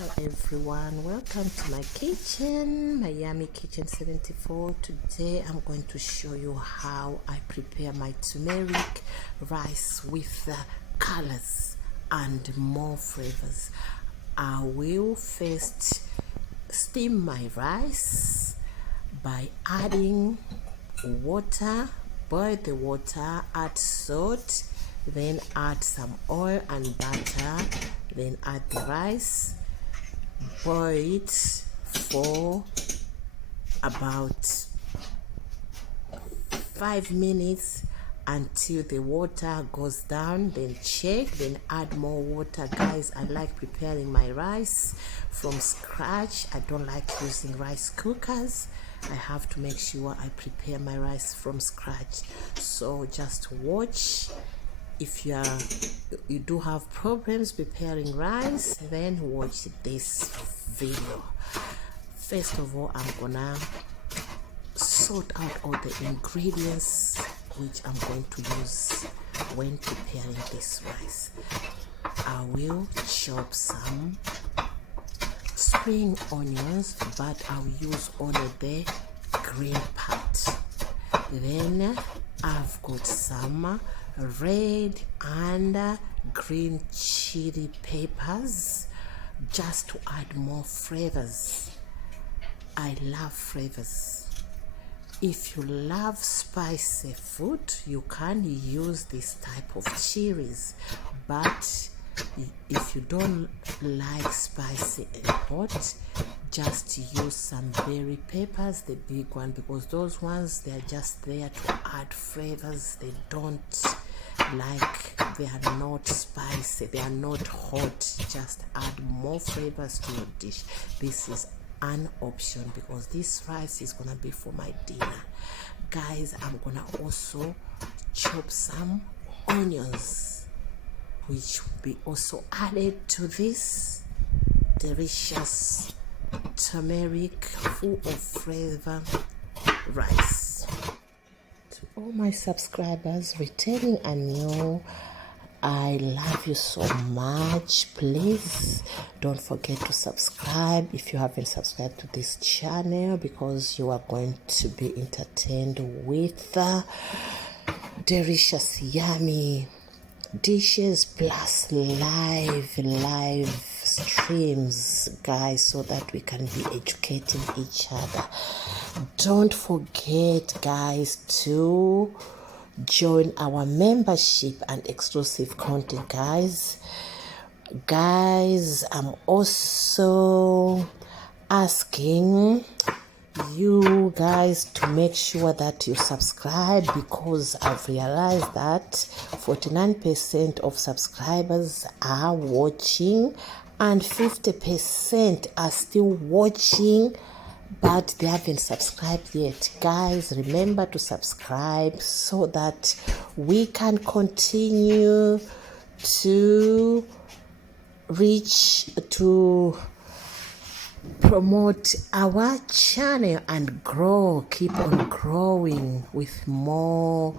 Hello everyone, welcome to my kitchen, my yummy kitchen 74. Today I'm going to show you how I prepare my turmeric rice with colors and more flavors. I will first steam my rice by adding water, boil the water, add salt, then add some oil and butter, then add the rice, boil it for about 5 minutes until the water goes down, then check, then add more water. Guys, I like preparing my rice from scratch. I don't like using rice cookers. I have to make sure I prepare my rice from scratch. So just watch. If you do have problems preparing rice, then watch this video. First of all, I'm gonna sort out all the ingredients which I'm going to use when preparing this rice. I will chop some spring onions, but I'll use only the green part. Then I've got some red and green chili peppers just to add more flavors. I love flavors. If you love spicy food, you can use this type of chilies, but if you don't like spicy and hot, just use some berry peppers, the big one, because those ones, they're just there to add flavors. They are not spicy, they are not hot. Just add more flavors to your dish. This is an option because this rice is gonna be for my dinner. Guys, I'm gonna also chop some onions, which will be also added to this delicious turmeric full of flavor rice. To all my subscribers, returning and new, I love you so much. Please don't forget to subscribe if you haven't subscribed to this channel, because you are going to be entertained with delicious yummy dishes plus live streams, guys, so that we can be educating each other. Don't forget, guys, to join our membership and exclusive content. Guys, I'm also asking you guys to make sure that you subscribe, because I've realized that 49% of subscribers are watching and 50% are still watching, but they haven't subscribed yet. Guys, remember to subscribe so that we can continue to promote our channel and keep on growing with more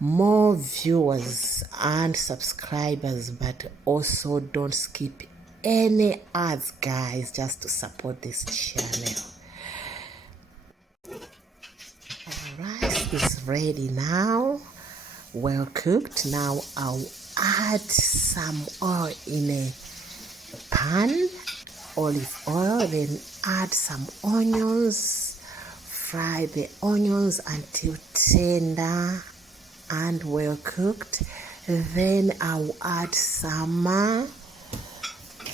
viewers and subscribers. But also don't skip any ads, guys, just to support this channel. Our rice is ready now, well cooked. Now I'll add some oil in a pan, olive oil, then add some onions, fry the onions until tender and well cooked. Then I'll add some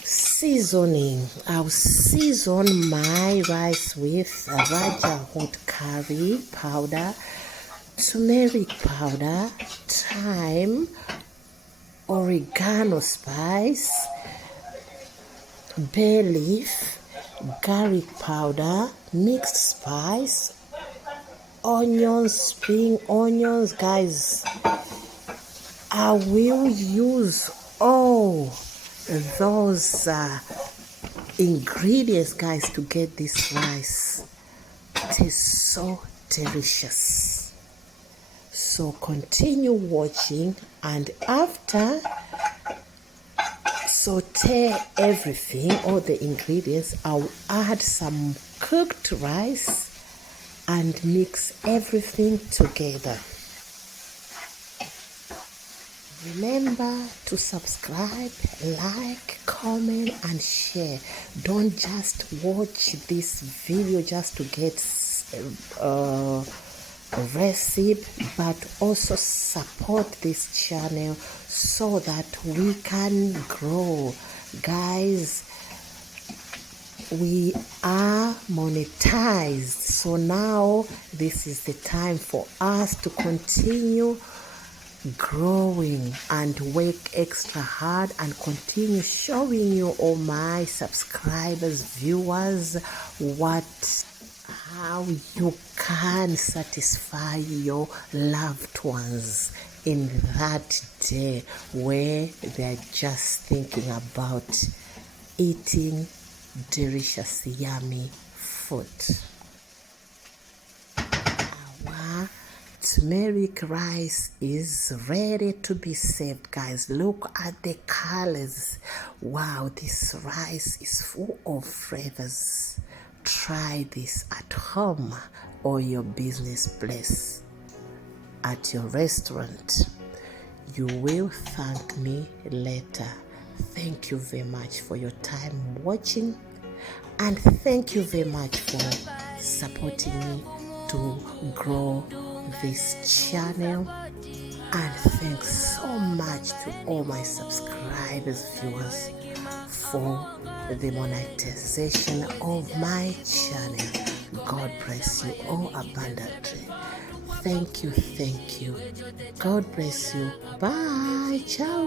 seasoning. I'll season my rice with Raja hot curry powder, turmeric powder, thyme, oregano spice, bay leaf, garlic powder, mixed spice, onions, spring onions. Guys, I will use all those ingredients, guys, to get this rice. It is so delicious. So continue watching, and after saute everything, all the ingredients. I'll add some cooked rice and mix everything together. Remember to subscribe, like, comment and share. Don't just watch this video just to get a recipe, but also support this channel so that we can grow. Guys, we are monetized, so now this is the time for us to continue growing and work extra hard and continue showing you, all my subscribers, viewers, how you can satisfy your loved ones in that day where they're just thinking about eating delicious, yummy food. Our turmeric rice is ready to be served, guys. Look at the colors. Wow, this rice is full of flavors. Try this at home or your business place, at your restaurant. You will thank me later. Thank you very much for your time watching, and thank you very much for supporting me to grow this channel. And thanks so much to all my subscribers, viewers, for the monetization of my channel. God bless you all abundantly. Thank you, thank you. God bless you. Bye. Ciao.